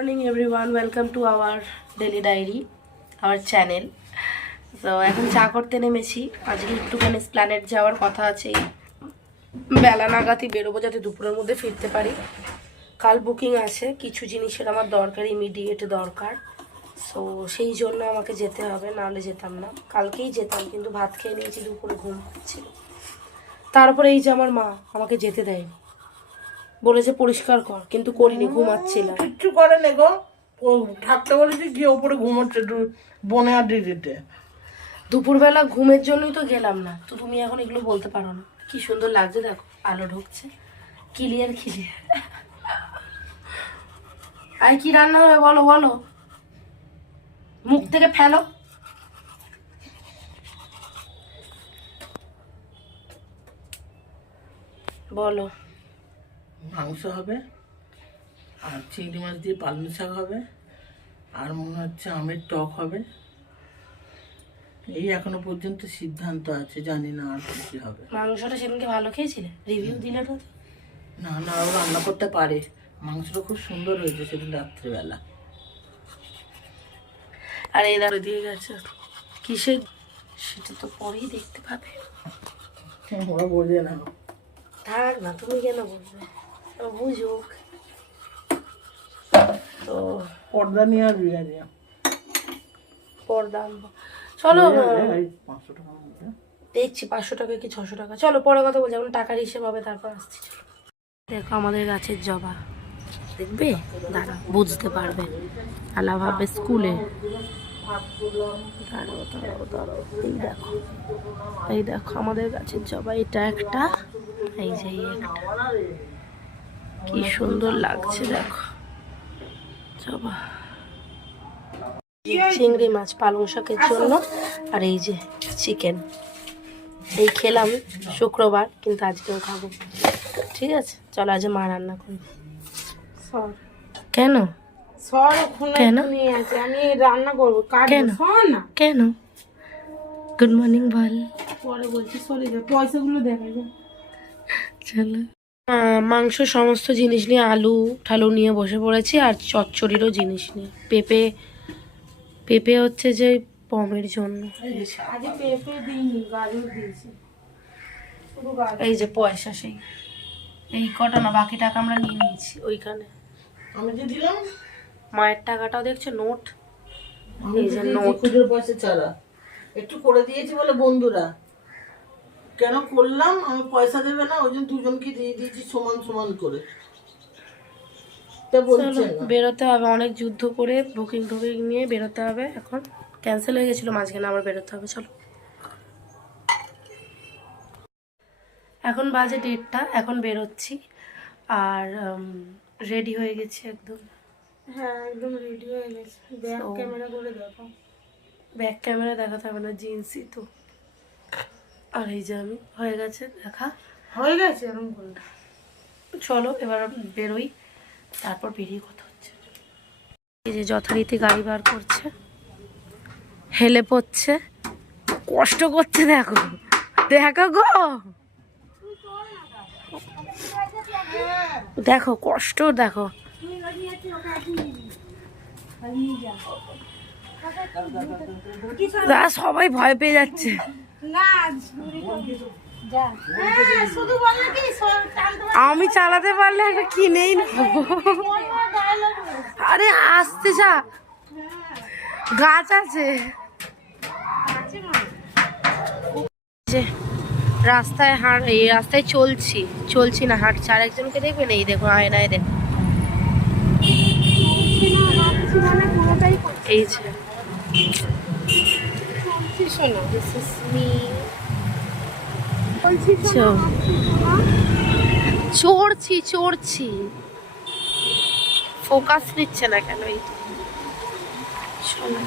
Morning everyone, welcome to our daily diary, our channel. তো এখন চা করতে নেমেছি। আজকে একটুখানি প্ল্যানেট যাওয়ার কথা আছে। বেলা নাগাতি বেরোবো যাতে দুপুরের মধ্যে ফিরতে পারি। কাল বুকিং আছে, কিছু জিনিসের আমার দরকার ইমিডিয়েট দরকার। সো সেই জন্য আমাকে যেতে হবে, নাহলে যেতাম না। কালকেই যেতাম, কিন্তু ভাত খেয়ে নিয়েছি, দুপুরে ঘুম পাচ্ছিল তারপরে এই যে আমার মা আমাকে যেতে দেয়নি। বলেছে পরিষ্কার কর কিন্তু করিনি ঘুমাচ্ছিলাম কিচ্ছু করে নে গো। থাকতে বলেছি গিয়ে ওপরে ঘুমোচ্ছে বনে আর দিদিতে দুপুরবেলা ঘুমের জন্যই তো গেলাম না তো তুমি এখন এগুলো বলতে পারো না। কি সুন্দর লাগছে দেখো আলো ঢুকছে। ক্লিয়ার ক্লিয়ার আর কি রান্না হবে বলো বলো। মুখ থেকে ফেলো। বলো। মাংস হবে আর চিংড়ি মাছ দিয়ে পালং শাক হবে আর মনে হচ্ছে আমের টক হবে। এই এখনও পর্যন্ত সিদ্ধান্ত আছে জানি না আর কি হবে। মাংসটা সেদিনকে ভালো খেয়েছিলে? রিভিউ দিলে তো? না না ও রান্না করতে পারে। মাংসটা খুব সুন্দর হয়েছে সেদিন রাত্রেবেলা। আর এই দাঁড়ো দিয়ে গেছে। কিসের? সেটা তো পরেই দেখতে পাবে। ওরা বোঝে না। থাক না তুমি কেন বলবে? বুঝুক। তো পর্দা নিয়ে আর বিরিয়ানি পর্দা আনব। চলো পাঁচশো টাকার মধ্যে দেখছি পাঁচশো টাকা কি ছশো টাকা। চলো পরে কথা বলছি এখন টাকার হিসেব হবে তারপর আসছি দেখো আমাদের গাছের জবা। দেখবে? দাঁড়া বুঝতে পারবে। আলা ভাববে স্কুলে। দাঁড়াও দাঁড়াও দাঁড়াও। এই দেখো এই দেখো আমাদের গাছের জবা। এটা একটা এই যে একটা। কি সুন্দর লাগছে দেখো। চিংড়ি মাছ পালং শাকের জন্য। আর এই যে চিকেন। এই খেলাম শুক্রবার কিন্তু আজকেও খাব। ঠিক আছে? চলো আজ মা রান্না করব কেন? সর কেন? আমি রান্না করব। কেন? গুড মর্নিং বল। পরে বলছি সরে যা। পয়সাগুলো দেখা যায় চলো। মাংস সমস্ত জিনিস নিয়ে আলু ঠালু নিয়ে বসে পড়েছি আর চচ্চড়িরও জিনিস নিয়ে। পেঁপে পেঁপে হচ্ছে যে পমের জন্য। পেঁপে দিইনি দিয়েছি। এই যে পয়সা সেই। এই কটা না বাকি টাকা আমরা নিয়ে নিয়েছি ওইখানে। আমি যে দিলাম। মায়ের টাকাটাও দেখছ নোট? এই যে যে নোট। পয়সা ছাড়া। একটু করে দিয়েছি বলে বন্ধুরা। কেন করলাম? আমি পয়সা দেবে না ওই জন্য দুজনকে দিয়ে দিয়েছি সমান সমান করে। তা বলছে চলো না। বেরোতে হবে অনেক যুদ্ধ করে বুকিং টুকিং নিয়ে বেরোতে হবে এখন। ক্যান্সেল হয়ে গেছিল মাঝখানে আবার বেরোতে হবে চলো। এখন বাজে ডেটটা এখন বেরোচ্ছি। আর রেডি হয়ে গেছি একদম। হ্যাঁ একদম রেডি হয়ে গেছি। ব্যাক ক্যামেরা করে দেখো। ব্যাক ক্যামেরা দেখাতে হবে না জিন্সই তো। আর এই যে আমি হয়ে গেছে দেখা। হয়ে গেছে এরকম করে। চলো এবার বেরোই। তারপর বেরিয়ে কথা হচ্ছে। এই যে যথারীতি গাড়ি বার করছে। হেলে পড়ছে। কষ্ট করছে দেখো। দেখো গো। দেখো কষ্ট দেখো। দাদা সবাই ভয় পেয়ে যাচ্ছে। না হ্যাঁ, আমি চালাতে পারলে একটা কিনেই নেব। আরে আসতে যা। গাছ আছে। রাস্তায় হাঁট এই রাস্তায় চলছি। চলছি না হাঁটছি। আর একজনকে দেখবেন এই দেখো আয়নায় দেখো। এই যে। শোনো দিস ইজ মি বলছি চড়ছি চড়ছি। ফোকাস নিচ্ছে না কেন এই শোনো।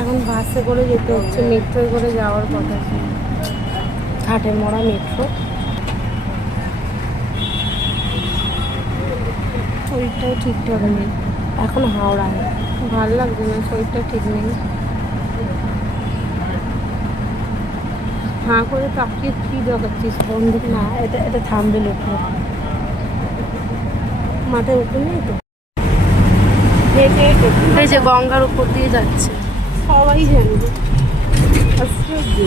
এখন বাসে করে যেতে হচ্ছে মেট্রোয় করে যাওয়ার কথা। ছিল ঘাটে মরা মেট্রো। শরীরটাও ঠিকঠাক নেই। এখন হাওড়ায়। ভালো লাগছে না শরীরটা ঠিক নেই। হাঁ করে তাকিয়ে কী দেখাচ্ছিস? বন্ধু না এটা এটা থামবে লোকটা মাথায় উপর নেই তো? এই যে গঙ্গার উপর দিয়ে যাচ্ছে। সবাই জানবে আশ্চর্য।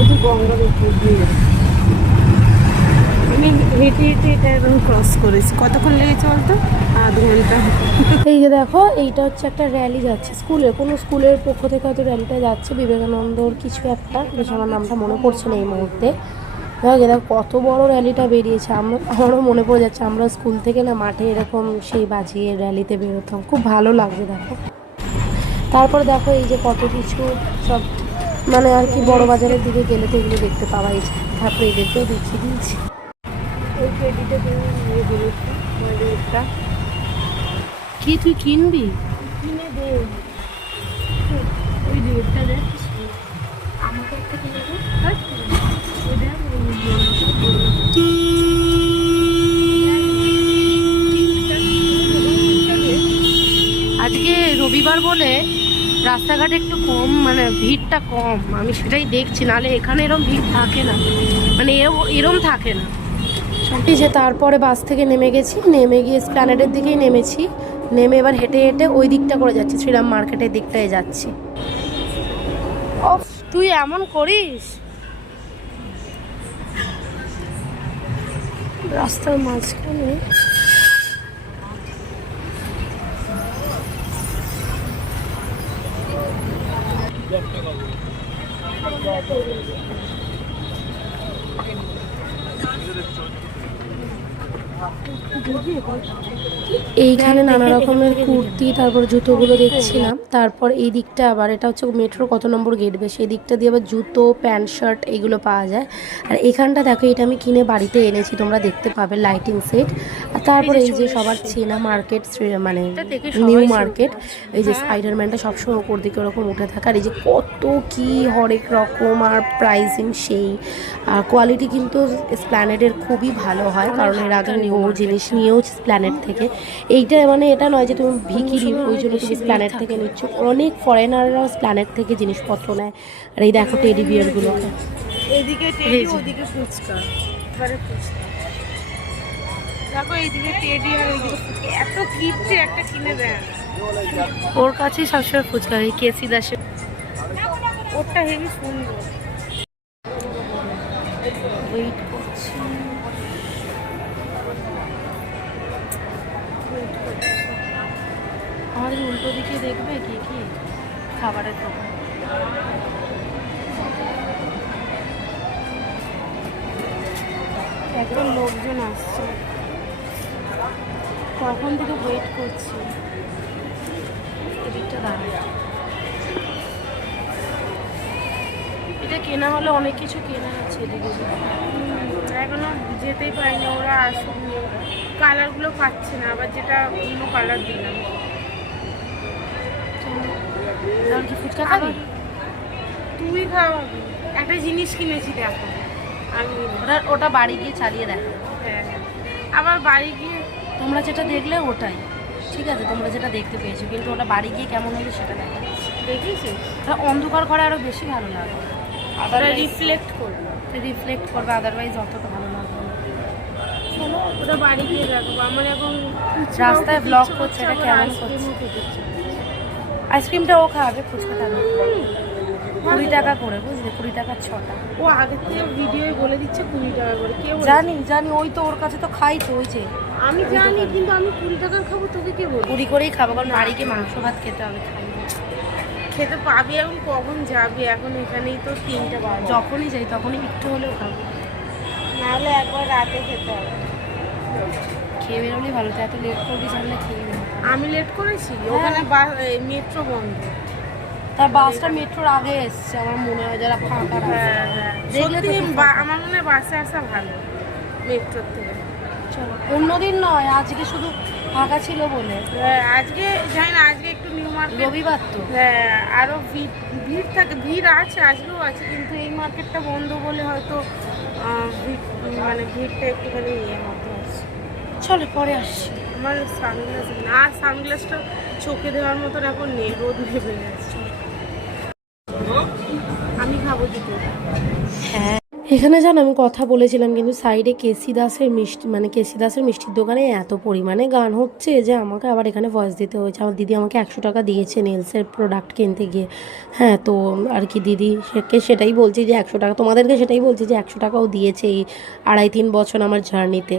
শুধু গঙ্গার উপর দিয়ে। আমি হেঁটে হেঁটে এটা এখন ক্রস করেছি। কতক্ষণ লেগেছে বলতো? আধ ঘণ্টা। এই যে দেখো এইটা হচ্ছে একটা র্যালি যাচ্ছে স্কুলের কোনো স্কুলের পক্ষ থেকে হয়তো র্যালিটা যাচ্ছে। বিবেকানন্দর কিছু একটা। বেশ আমার নামটা মনে পড়ছে না এই মুহূর্তে। দেখো দেখো কত বড় র্যালিটা বেরিয়েছে। আমরা আমারও মনে পড়ে যাচ্ছে। আমরা স্কুল থেকে না মাঠে এরকম সেই বাজিয়ে র্যালিতে বেরোতাম। খুব ভালো লাগছে দেখো। তারপর দেখো এই যে কত কিছু সব মানে আর কি বড় বাজারের দিকে গেলে তো এগুলো দেখতে পাওয়াই যায়। তারপরে এদেরকেও দেখিয়ে দিয়েছি। ওই ক্রেডিটে তুমি নিয়ে দিয়েছি কি তুই কিনবি? কিনে দে। ওই দেখ। আমাকে একটা কিনে দে। ওই দেখ ওই আজকে রবিবার বলে রাস্তাঘাটে একটু কম মানে ভিড়টা কম। আমি সেটাই দেখছি নাহলে এখানে এরম ভিড় থাকে না। মানে এরম এরম থাকে না। সত্যি যে তারপরে বাস থেকে নেমে গেছি নেমে গিয়ে স্প্ল্যানেডের দিকেই নেমেছি। নেমে এবার হেঁটে হেঁটে ওই দিকটা করে যাচ্ছি শ্রীরাম মার্কেটের দিকটায় যাচ্ছি। অফ তুই এমন করিস? রাস্তার মাঝখানে 그런데그 게? এইখানে নানা রকমের কুর্তি তারপর জুতোগুলো দেখছিলাম। তারপর এই দিকটা আবার এটা হচ্ছে মেট্রো কত নম্বর গেট বেশ এই দিকটা দিয়ে আবার জুতো প্যান্ট শার্ট এইগুলো পাওয়া যায়। আর এখানটা দেখো এটা আমি কিনে বাড়িতে এনেছি তোমরা দেখতে পাবে লাইটিং সেট আর তারপর এই যে সবার চেনা মার্কেট মানে নিউ মার্কেট এই যে স্পাইডারম্যানটা সবসময় ওপর দিকে ওরকম উঠে থাকে। আর এই যে কত কি হরেক রকম আর প্রাইসিং সেই। আর কোয়ালিটি কিন্তু স্প্ল্যানেডের খুবই ভালো হয় কারণ এর আগে আমি জিনিস নিয়েও স্প্ল্যানেড থেকে। এইটা মানে এটা নয় যে তুমি ভিকিরি ওই জন্য তুমি প্ল্যানেট থেকে। নিচ্ছ। অনেক ফরেনাররাও প্ল্যানেট থেকে জিনিসপত্র নেয়। আর এই দেখো টেডি বিয়ারগুলো এদিকে টেডি ওদিকে ফুচকা। দেখো এইদিকে টেডি আর ওইদিকে এত কিপটে একটা কিনে দেয়। ওর কাছেই সবসময় ফুচকা কেসি দাসের। ওরটা হেভি সুন্দর। ওয়েট করছি। আমাদের উল্টো দিকে দেখবে কি কি? খাবারের দোকান। এত লোকজন আসছে। কখন থেকে ওয়েট করছি? এদিকটা দাঁড়ায় এটা কেনা হলে অনেক কিছু কেনা আছে এদিকে। এখনও যেতেই পারিনি ওরা আসুক কালারগুলো পাচ্ছে না আবার যেটা অন্য কালার দিলাম। কি ফুচকা খাবি? তুই খাওয়াবি একটা জিনিস কিনেছি দেখো। আমি ওটা ওটা বাড়ি গিয়ে চালিয়ে দেখো। হ্যাঁ আবার বাড়ি গিয়ে তোমরা যেটা দেখলে ওটাই। ঠিক আছে তোমরা যেটা দেখতে পেয়েছ কিন্তু ওটা বাড়ি গিয়ে কেমন হলো সেটা দেখো। দেখেছিস অন্ধকার ঘরে আরও বেশি ভালো লাগে। আদারওয়াইজ রিফ্লেক্ট করল রিফ্লেক্ট করবে আদারওয়াইজ অতটা ভালো লাগবে না। চলো ওটা বাড়ি গিয়ে দেখো। আমার এখন রাস্তায় ইচ্ছে করছে, এটা কেমন করছে। আইসক্রিমটা ও খাবে ফুচকাটা কুড়ি টাকা করে বুঝলি? কুড়ি টাকার ছটা। ও আগে থেকে ভিডিও বলে দিচ্ছে কুড়ি টাকা করে। কে বলেছে? জানি জানি ওই তো ওর কাছে তো খাই তো ওই যে। আমি জানি কিন্তু আমি কুড়ি টাকার খাব তোকে কে বলব কুড়ি করেই খাব কারণ গিয়ে মাংস ভাত খেতে হবে খাই। খেতে পাবি এখন কখন যাবি? এখন এখানেই তো তিনটা বাজে। যখনই যাই তখনই একটু হলেও খাব। নাহলে একবার রাতে খেতে হবে। খেয়ে বেরোলেই ভালো তো এত লেট করবি জানলে খেয়ে আমি লেট করেছি? হ্যাঁ। ওখানে মেট্রো বন্ধ। তার বাসটা মেট্রোর আগে এসছে আমার মনে হয় যারা ফাঁকা হ্যাঁ হ্যাঁ। সত্যি আমার মনে হয় বাসে আসা ভালো মেট্রোর থেকে। চলো। অন্যদিন নয় আজকে শুধু ফাঁকা ছিল বলে। হ্যাঁ আজকে জানি না আজকে একটু নিউ মার্কেট রবিবার তো। হ্যাঁ আরও ভিড় ভিড় থাকে ভিড় আছে আজকেও আছে কিন্তু এই মার্কেটটা বন্ধ বলে হয়তো মানে ভিড়টা একটুখানি ইয়ে মতো আছে। চলে পরে আসছি। আমার সানগ্লাস না আর সানগ্লাসটা চোখে দেওয়ার মতন এখন নেই রোদ ভেবে গেছে আমি খাব দুটো এখানে জানো, আমি কথা বলেছিলাম, কিন্তু সাইডে কেসি দাসের মিষ্টি মানে কেসি দাসের মিষ্টির দোকানে এত পরিমাণে গান হচ্ছে যে আমাকে আবার এখানে ভয়েস দিতে হয়েছে। আমার দিদি আমাকে একশো টাকা দিয়েছে নেলসের প্রোডাক্ট কিনতে গিয়ে। হ্যাঁ তো আর কি দিদি, সেকে সেটাই বলছি যে একশো টাকা, তোমাদেরকে সেটাই বলছি যে একশো টাকাও দিয়েছে এই আড়াই তিন বছর আমার জার্নিতে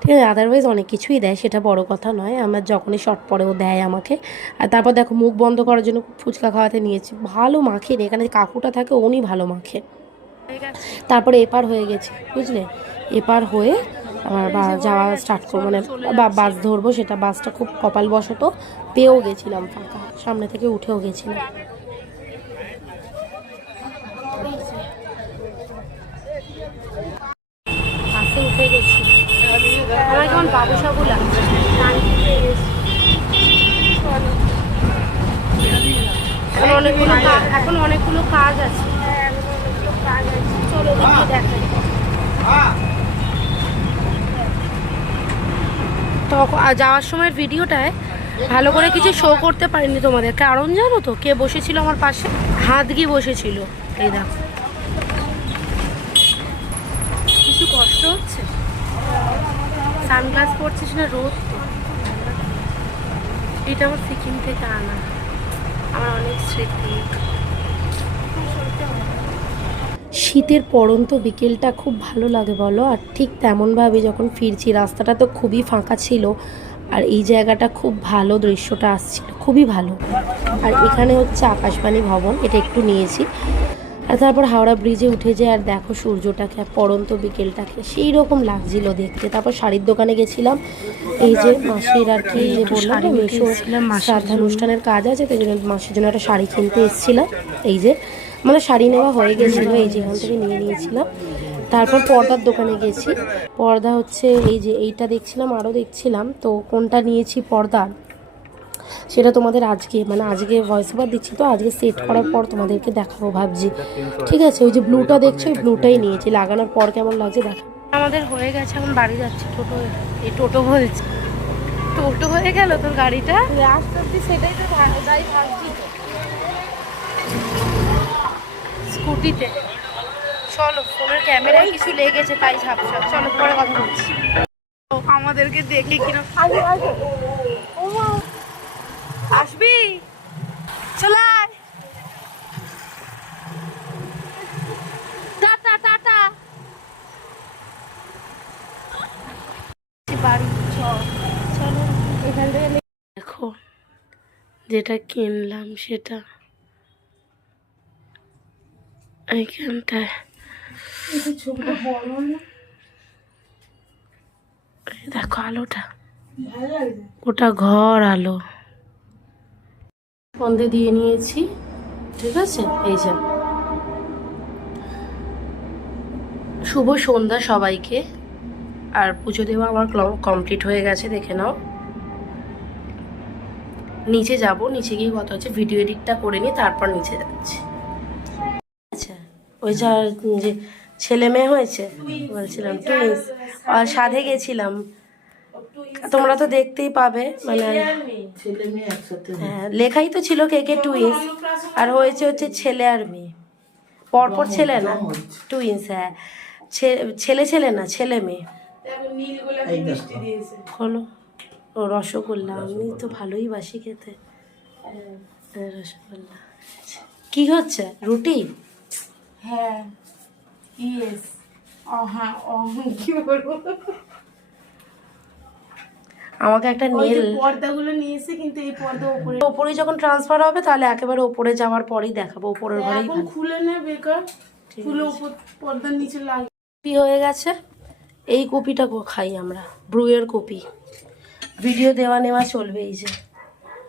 ঠিক আছে আদারওয়াইজ অনেক কিছুই দেয়, সেটা বড় কথা নয়। আমার যখনই শর্ট পরেও দেয় আমাকে। আর তারপর দেখো, মুখ বন্ধ করার জন্য ফুচকা খাওয়াতে নিয়েছি। ভালো মাখে এখানে কাকুটা থাকে, উনি ভালো মাখে। তারপরে এপার হয়ে গেছে, বুঝলে? এপার হয়ে আবার বা- যাওয়া স্টার্ট করব মানে বা বাস ধরবো, সেটা বাসটা খুব কপাল বশত পেয়েও গেছিলাম ফাঁকা। সামনে থেকে উঠেও গেছিলাম। উঠে গেছি। আমার এখন অনেকগুলো কাজ এখন অনেকগুলো কাজ আছে। তো যাওয়ার সময় ভিডিওটায় ভালো করে কিছু শো করতে পারিনি তোমাদের কারণ জানো তো, কে বসেছিল আমার পাশে? হাত গিয়ে বসেছিল। এই দেখো। কিছু কষ্ট হচ্ছে? সানগ্লাস পরছিস না রোদ তো? এটা আমার সিকিম থেকে আনা। আমার অনেক স্মৃতি। শীতের পড়ন্ত বিকেলটা খুব ভালো লাগে বলো। আর ঠিক তেমনভাবে যখন ফিরছি রাস্তাটা তো খুবই ফাঁকা ছিল আর এই জায়গাটা খুব ভালো দৃশ্যটা আসছিল খুবই ভালো। আর এখানে হচ্ছে আকাশবাণী ভবন এটা একটু নিয়েছি। আর তারপর হাওড়া ব্রিজে উঠে যায় আর দেখো সূর্যটাকে আর পড়ন্ত বিকেলটাকে সেই রকম লাগছিল দেখতে। তারপর শাড়ির দোকানে গেছিলাম এই যে মাসির আর কি যে বললাম মেশো শ্রাদ্ধানুষ্ঠানের কাজ আছে তাই জন্য মাসির জন্য একটা শাড়ি কিনতে এসেছিলাম এই যে। মানে শাড়ি নেওয়া হয়ে গেছিল এই যেখান থেকে নিয়ে নিয়েছিলাম। তারপর পর্দার দোকানে গেছি। পর্দা হচ্ছে এই যে এইটা দেখছিলাম আরও দেখছিলাম। তো কোনটা নিয়েছি পর্দা সেটা তোমাদের আজকে মানে আজকে ভয়েস ওভার দিচ্ছি তো আজকে সেট করার পর তোমাদেরকে দেখাবো ভাবছি। ঠিক আছে ওই যে ব্লুটা দেখছ ওই ব্লুটাই নিয়েছি। লাগানোর পর কেমন লাগছে দেখো। আমাদের হয়ে গেছে এখন বাড়ি যাচ্ছে টোটো এই টোটো বলছে। টোটো হয়ে গেল তোর গাড়িটা? আস্তে আস্তে সেটাই তো তাই ভাবছি তো। স্কুটিতে। চলো, ফোনের ক্যামেরায় কিছু লেগেছে, তাই ঝাপসা। চলো, পরে কথা বলছি। আমাদেরকে দেখে কিরম আসবি। Tata tata. চল। দেখো, যেটা কিনলাম সেটা এইখানটায় দেখো আলোটা। ওটা ঘর আলো। বন্ধে দিয়ে নিয়েছি ঠিক আছে? এই যে। শুভ সন্ধ্যা সবাইকে। আর পুজো দেওয়া আমার কমপ্লিট হয়ে গেছে দেখে নাও। নিচে যাব নিচে গিয়ে কথা হচ্ছে ভিডিও এডিটটা করে নিয়ে তারপর নিচে যাচ্ছি। ওই যা যে ছেলে মেয়ে হয়েছে বলছিলাম টুইন্স আর সাধে গেছিলাম। তোমরা তো দেখতেই পাবে মানে ছেলে মেয়ে একসাথে হ্যাঁ লেখাই তো ছিল কে কে টুইন্স আর হয়েছে হচ্ছে ছেলে আর মেয়ে। পরপর ছেলে না টুইন্স হ্যাঁ। ছে- ছেলে ছেলে না ছেলে মেয়ে। হলো ও রসগোল্লা। আমি তো ভালোই বাসি খেতে। হ্যাঁ, রসগোল্লা। কি হচ্ছে? রুটি? হ্যাঁ ইয়েস হ্যাঁ কি বলব? আমাকে একটা নীল পর্দাগুলো নিয়েছে কিন্তু এই পর্দা উপরে ওপরে যখন ট্রান্সফার হবে তাহলে একেবারে ওপরে যাওয়ার পরেই দেখাবো ওপরের ঘরেই এখন খুলে নে বেকার খুলে উপর পর্দার নিচে লাগে হয়ে গেছে। এই কপিটা খাই আমরা ব্রুয়ের কপি। ভিডিও দেওয়া নেওয়া চলবে এই যে।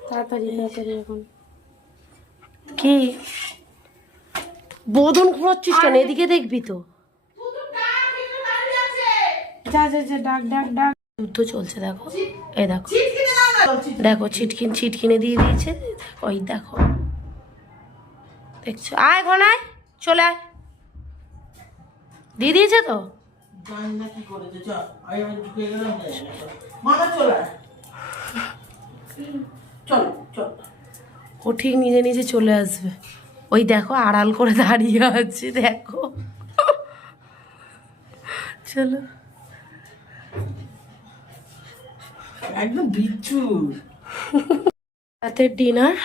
তাড়াতাড়ি তাড়াতাড়ি এখন। কি? বোদন ঘুরোচ্ছিস কেন? এদিকে দেখবি তো। যা যা যা ডাক ডাক ডাক। যুদ্ধ চলছে দেখো। এই দেখো। দেখো ছিটকিন ছিটকিনে দিয়ে দিয়েছে। এই দেখো। দেখছ? আয় ঘনায় চলে আয়। দিয়ে দিয়েছে তো? ও ঠিক নিজে নিজে চলে আসবে। ওই দেখো আড়াল করে দাঁড়িয়ে আছে দেখো। চলো। একদম বিচ্ছু রাতের ডিনার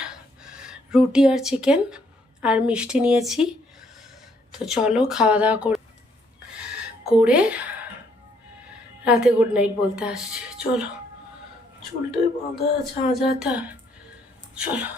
রুটি আর চিকেন আর মিষ্টি নিয়েছি। তো চলো খাওয়া দাওয়া করে করে রাতে গুড নাইট বলতে আসছি। চলো। চুলটাই বাঁধা আছে আজ রাতে। চলো।